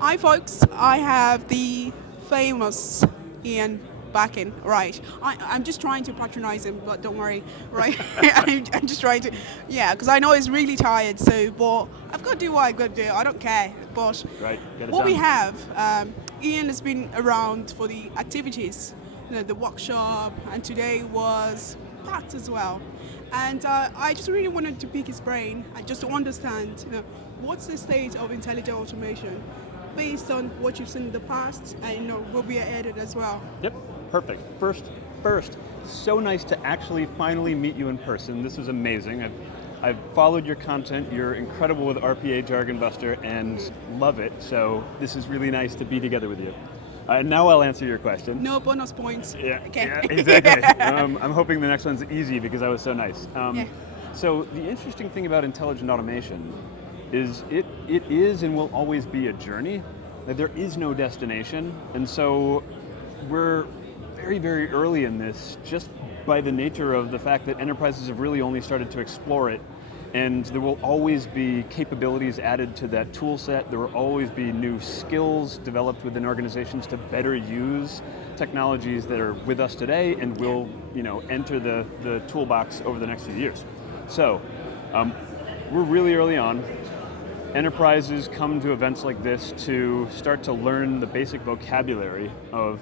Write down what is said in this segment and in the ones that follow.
Hi, folks. I have the famous Ian Barkin. Right. I'm just trying to patronize him, but don't worry. Right. I'm just trying to, yeah, because I know he's really tired. So, but I've got to do what I've got to do. I don't care. But Right, get it what we done. have, Ian has been around for the activities, the workshop, and today was packed as well. And I just really wanted to pick his brain and just to understand, what's the state of intelligent automation based on what you've seen in the past and where we are headed as well. Yep, perfect. First, so nice to actually finally meet you in person. This is amazing. I've followed your content. You're incredible with RPA Jargon Buster and love it. So this is really nice to be together with you. And now I'll answer your question. No bonus points. Yeah, Okay. exactly. I'm hoping the next one's easy because I was so nice. Yeah. So the interesting thing about intelligent automation is it is and will always be a journey. That there is no destination, and so we're very, very early in this just by the nature of the fact that enterprises have really only started to explore it, and there will always be capabilities added to that tool set. There will always be new skills developed within organizations to better use technologies that are with us today and will enter the toolbox over the next few years. So we're really early on. Enterprises come to events like this to start to learn the basic vocabulary of,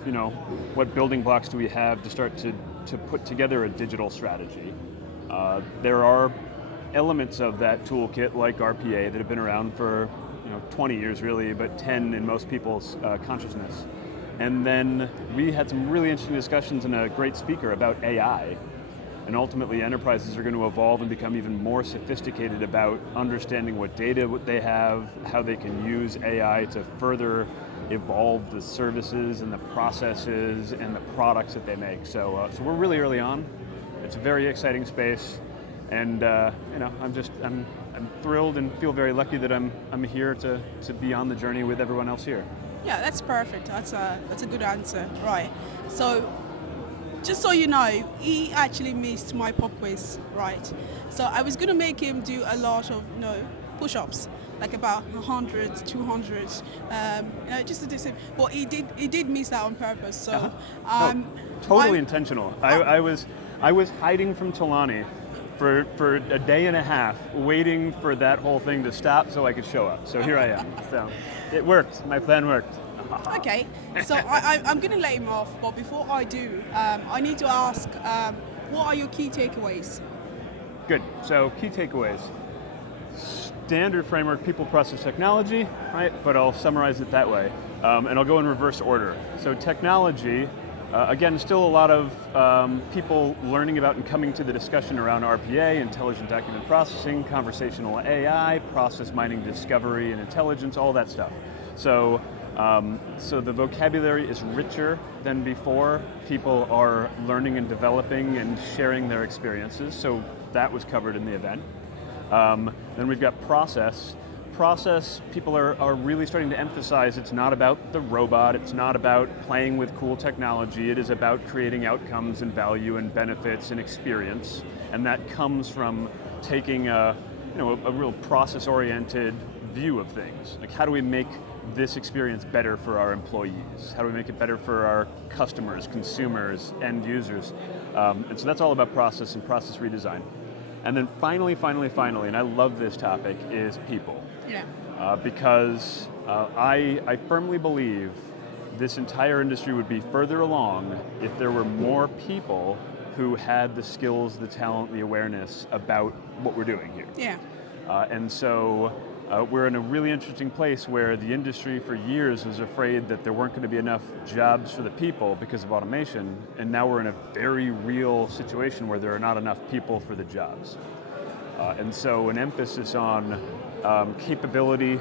what building blocks do we have to start to put together a digital strategy. There are elements of that toolkit like RPA that have been around for 20 years really, but 10 in most people's consciousness. And then we had some really interesting discussions and a great speaker about AI. And ultimately, enterprises are going to evolve and become even more sophisticated about understanding what data they have, how they can use AI to further evolve the services and the processes and the products that they make. So we're really early on. It's a very exciting space, and I'm thrilled and feel very lucky that I'm here to be on the journey with everyone else here. Yeah, that's perfect. That's a good answer. Right. So just so you know, he actually missed my pop quiz, right? So I was going to make him do a lot of, push-ups, like about 100, 200, just to do some, but he did miss that on purpose. So, No, totally I- intentional. I was hiding from Talani for a day and a half, waiting for that whole thing to stop so I could show up. So here I am. So it worked. My plan worked. Okay, so I'm going to let him off, but before I do, I need to ask, what are your key takeaways? Good. So key takeaways. Standard framework, people, process, technology, right? But I'll summarize it that way. And I'll go in reverse order. So technology, again, still a lot of people learning about and coming to the discussion around RPA, intelligent document processing, conversational AI, process mining, discovery, and intelligence, all that stuff. So the vocabulary is richer than before. People are learning and developing and sharing their experiences. So that was covered in the event. Then we've got process. Process, people are really starting to emphasize it's not about the robot, it's not about playing with cool technology, it is about creating outcomes and value and benefits and experience. And that comes from taking a real process-oriented view of things. Like, how do we make this experience better for our employees? How do we make it better for our customers, consumers, end users? And so that's all about process and process redesign. And then finally, and I love this topic, is people. Yeah. Because I firmly believe this entire industry would be further along if there were more people who had the skills, the talent, the awareness about what we're doing here. Yeah. And so we're in a really interesting place where the industry for years was afraid that there weren't going to be enough jobs for the people because of automation, and now we're in a very real situation where there are not enough people for the jobs. And so an emphasis on capability,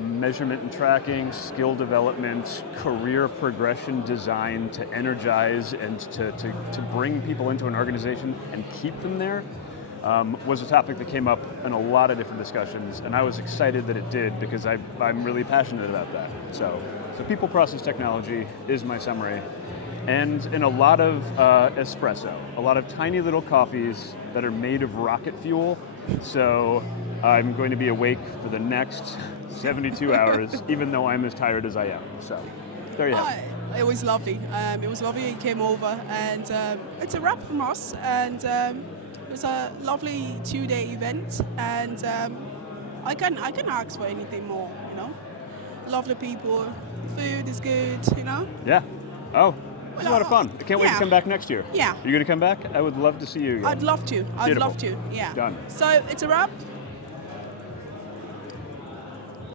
measurement and tracking, skill development, career progression design to energize and to bring people into an organization and keep them there was a topic that came up in a lot of different discussions, and I was excited that it did because I'm really passionate about that. So people, process, technology is my summary. And in a lot of espresso, a lot of tiny little coffees that are made of rocket fuel. So I'm going to be awake for the next 72 hours, even though I'm as tired as I am. So, there you have it. It was lovely. It was lovely. You came over, and it's a wrap from us. And it was a lovely 2-day event, and I can ask for anything more. You know, lovely people, food is good. You know. Yeah. Oh, it was a Well, lot of fun. I can't wait to yeah. come back next year. Yeah. Are you going to come back? I would love to see you again. I'd love to. I'd Beautiful. love to. Yeah. Done. So it's a wrap.